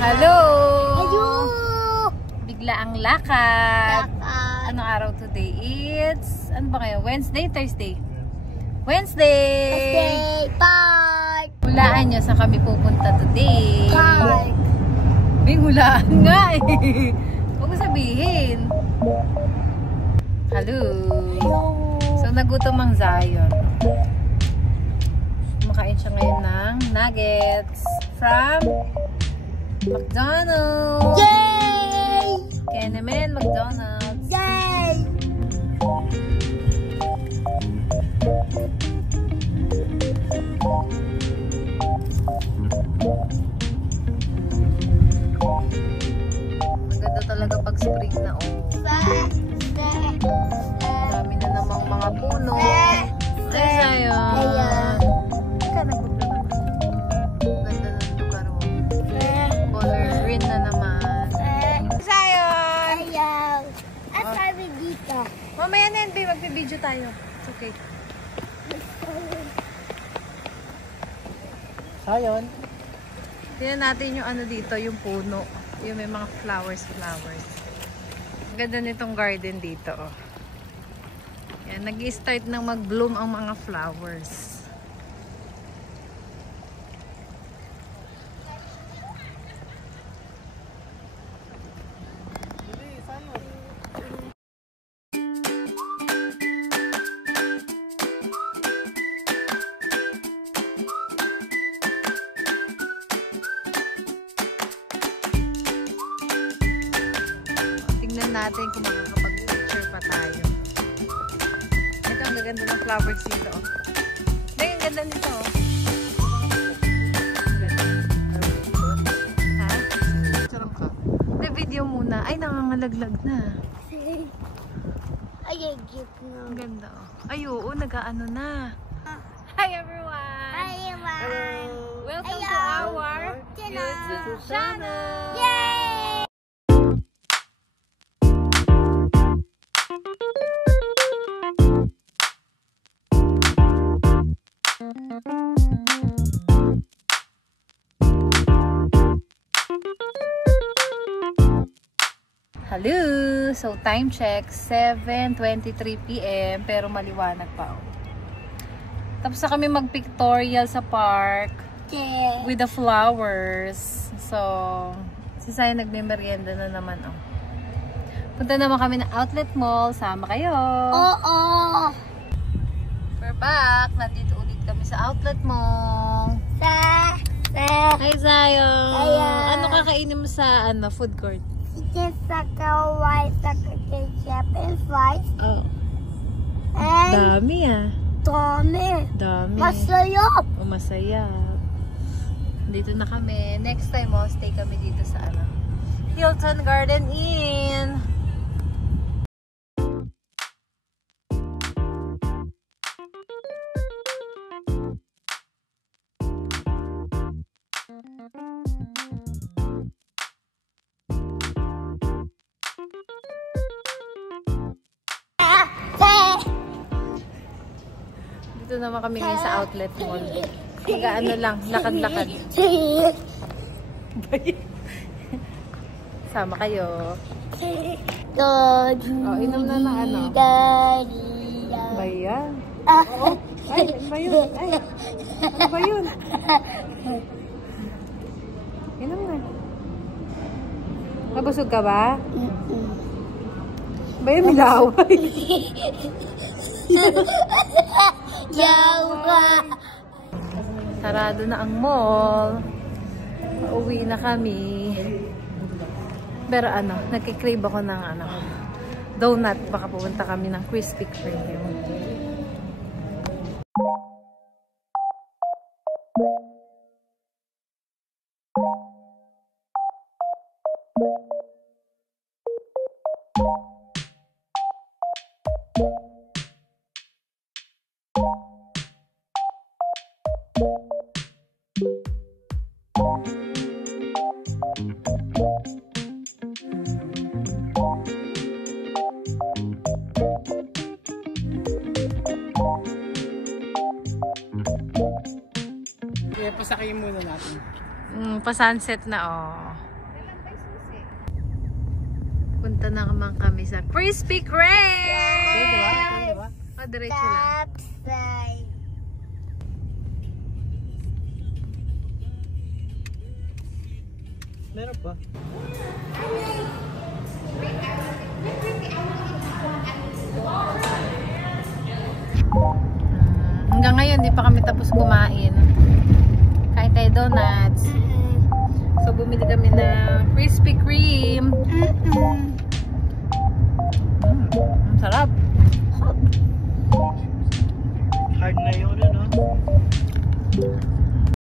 Hello! Hello! Bigla ang lakad. Anong araw today? It's, ano ba kayo? Wednesday, Thursday? Wednesday! Park! Hulaan nyo saan kami pupunta today. Park! May hulaan nga eh. Huwag mo sabihin. Hello! So, nagutom ang Zion. Kumakain siya ngayon ng nuggets from McDonald's! Yay! Kaya naman, McDonald's! Yay! Maganda talaga pag spring na dami na namang mga puno. Ay, Zion! Ka nagpunta naman. Ganda ng lugar mo. Color green na naman. Zion! Ayaw! At sabi dito. Mamaya na yan, babe. Magpibideo tayo. It's okay. Zion. Tingnan natin yung ano dito, yung puno. Yung may mga flowers. Ganda nitong garden dito. Oh. Yan, nag-i-start nang mag-bloom ang mga flowers. Tingnan natin kung makakapag-picture pa tayo. Ito, ang gaganda ng flowers dito. Ito, ang ganda nito. Ha? Sarang ka. May video muna. Ay, nangangalaglag na. Ay, cute na. Ang ganda. Ay, oo, nag-aano na. Hi, everyone! Hi, everyone! Welcome to our YouTube channel! Yay! Hello! So, time check, 7:23 PM, pero maliwanag pa. Oh. Tapos na kami mag-pictorial sa park with the flowers. So, si Sai nagme-merienda na naman. Oh. Punta naman kami ng outlet mall. Sama kayo! Oo! We're back! Nandito ulit kami sa outlet mall. Hi, Zion! Ayan. Ano kakainin mo sa food court? Chicken sucker, white sucker, ketchup, and fries. Oh. And Dami dami. Dami. Masayap. O, masaya. Dito na kami. Next time, stay kami dito sa Hilton Garden Inn. Dito naman kami ngayon sa outlet mall. Mag-ano lang, lakad-lakad. Sama kayo. Inom na ng ano. Ba yan? Ay, ba yun? Ay, ba yun? Inom na. Nabusog ka ba? Ba yun, milaway? Sarado na ang mall. Pauwi na kami. Pero nagkikrave ako ng donut. Baka pupunta kami ng Krispy Kreme. Kaya pasakayin muna natin. Pa-sunset na, oh. Punta na naman kami sa Krispy Kreme! Diba? O, diretso lang. Upside. Meron pa. Hanggang ngayon, di pa kami tapos kumain. Kain tayo donuts. So, bumili kami ng Krispy Kreme. Ang sarap. Hard na yun, no?